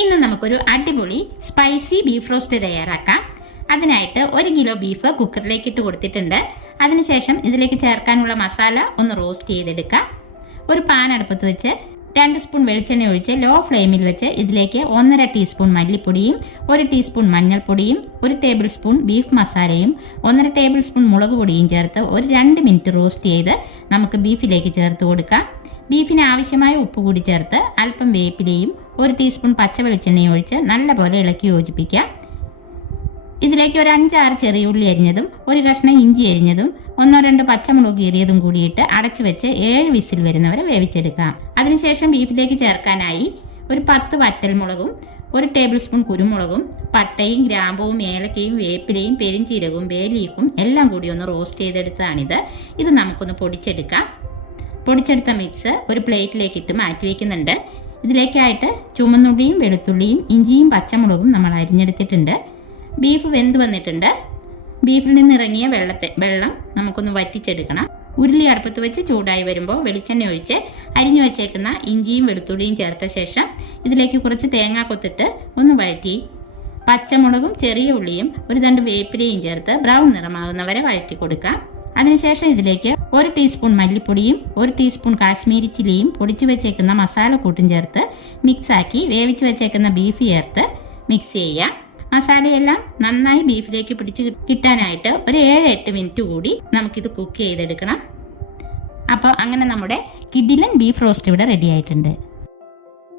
ഇന്ന് നമുക്കൊരു അടിപൊളി സ്പൈസി ബീഫ് റോസ്റ്റ് തയ്യാറാക്കാം. അതിനായിട്ട് 1 കിലോ ബീഫ് കുക്കറിലേക്ക് ഇട്ട് കൊടുത്തിട്ടുണ്ട്. അതിനുശേഷം ഇതിലേക്ക് ചേർക്കാനുള്ള മസാല ഒന്ന് റോസ്റ്റ് ചെയ്തെടുക്കാം. ഒരു പാൻ അടുപ്പത്ത് വെച്ച് 2 സ്പൂൺ വെളിച്ചെണ്ണ ഒഴിച്ച് ലോ ഫ്ലെയിമിൽ വെച്ച് ഇതിലേക്ക് 1.5 ടീസ്പൂൺ മല്ലിപ്പൊടിയും 1 ടീസ്പൂൺ മഞ്ഞൾപ്പൊടിയും 1 ടേബിൾ സ്പൂൺ ബീഫ് മസാലയും 1.5 ടേബിൾ സ്പൂൺ മുളക് പൊടിയും ചേർത്ത് ഒരു 2 മിനിറ്റ് റോസ്റ്റ് ചെയ്ത് നമുക്ക് ബീഫിലേക്ക് ചേർത്ത് കൊടുക്കാം. ബീഫിന് ആവശ്യമായ ഉപ്പ് കൂടി ചേർത്ത് അല്പം വേപ്പിലയും 1 ടീസ്പൂൺ പച്ച വെളിച്ചെണ്ണയും ഒഴിച്ച് നല്ലപോലെ ഇളക്കി യോജിപ്പിക്കാം. ഇതിലേക്ക് ഒരു 5-6 ചെറിയ ഉള്ളി അരിഞ്ഞതും 1 കഷ്ണം ഇഞ്ചി അരിഞ്ഞതും 1-2 പച്ചമുളക് കീറിയതും കൂടിയിട്ട് അടച്ചു വെച്ച് 7 വിസിൽ വരുന്നവരെ വേവിച്ചെടുക്കാം. അതിനുശേഷം ബീഫിലേക്ക് ചേർക്കാനായി ഒരു 10 വറ്റൽമുളകും 1 ടേബിൾ സ്പൂൺ കുരുമുളകും പട്ടയും ഗ്രാമ്പുവും ഏലക്കയും വേപ്പിലയും പെരിഞ്ചീരകവും ബേലീഫും എല്ലാം കൂടി ഒന്ന് റോസ്റ്റ് ചെയ്തെടുത്തതാണിത്. ഇത് നമുക്കൊന്ന് പൊടിച്ചെടുക്കാം. പൊടിച്ചെടുത്ത മിക്സ് ഒരു പ്ലേറ്റിലേക്ക് ഇട്ട് മാറ്റി വയ്ക്കുന്നുണ്ട്. ഇതിലേക്കായിട്ട് ചുമന്നുള്ളിയും വെളുത്തുള്ളിയും ഇഞ്ചിയും പച്ചമുളകും നമ്മൾ അരിഞ്ഞെടുത്തിട്ടുണ്ട്. ബീഫ് വെന്ത് വന്നിട്ടുണ്ട്. ബീഫിൽ നിന്ന് ഇറങ്ങിയ വെള്ളം നമുക്കൊന്ന് വറ്റിച്ചെടുക്കണം. ഉരുളി അടുപ്പത്ത് വെച്ച് ചൂടായി വരുമ്പോൾ വെളിച്ചെണ്ണ ഒഴിച്ച് അരിഞ്ഞു വച്ചേക്കുന്ന ഇഞ്ചിയും വെളുത്തുള്ളിയും ചേർത്ത ശേഷം ഇതിലേക്ക് കുറച്ച് തേങ്ങാ കൊത്തിട്ട് ഒന്ന് വഴറ്റി പച്ചമുളകും ചെറിയ ഉള്ളിയും ഒരു തണ്ട് വേപ്പിലയും ചേർത്ത് ബ്രൗൺ നിറമാകുന്നവരെ വഴറ്റി കൊടുക്കാം. അതിനുശേഷം ഇതിലേക്ക് 1 ടീസ്പൂൺ മല്ലിപ്പൊടിയും 1 ടീസ്പൂൺ കാശ്മീരി ചില്ലിയും പൊടിച്ചു വെച്ചേക്കുന്ന മസാലക്കൂട്ടും ചേർത്ത് മിക്സാക്കി വേവിച്ച് വെച്ചേക്കുന്ന ബീഫ് ചേർത്ത് മിക്സ് ചെയ്യാം. മസാലയെല്ലാം നന്നായി ബീഫിലേക്ക് പിടിച്ച് കിട്ടാനായിട്ട് ഒരു 7-8 മിനിറ്റ് കൂടി നമുക്കിത് കുക്ക് ചെയ്തെടുക്കണം. അപ്പോൾ അങ്ങനെ നമ്മുടെ കിടിലൻ ബീഫ് റോസ്റ്റ് ഇവിടെ റെഡി ആയിട്ടുണ്ട്.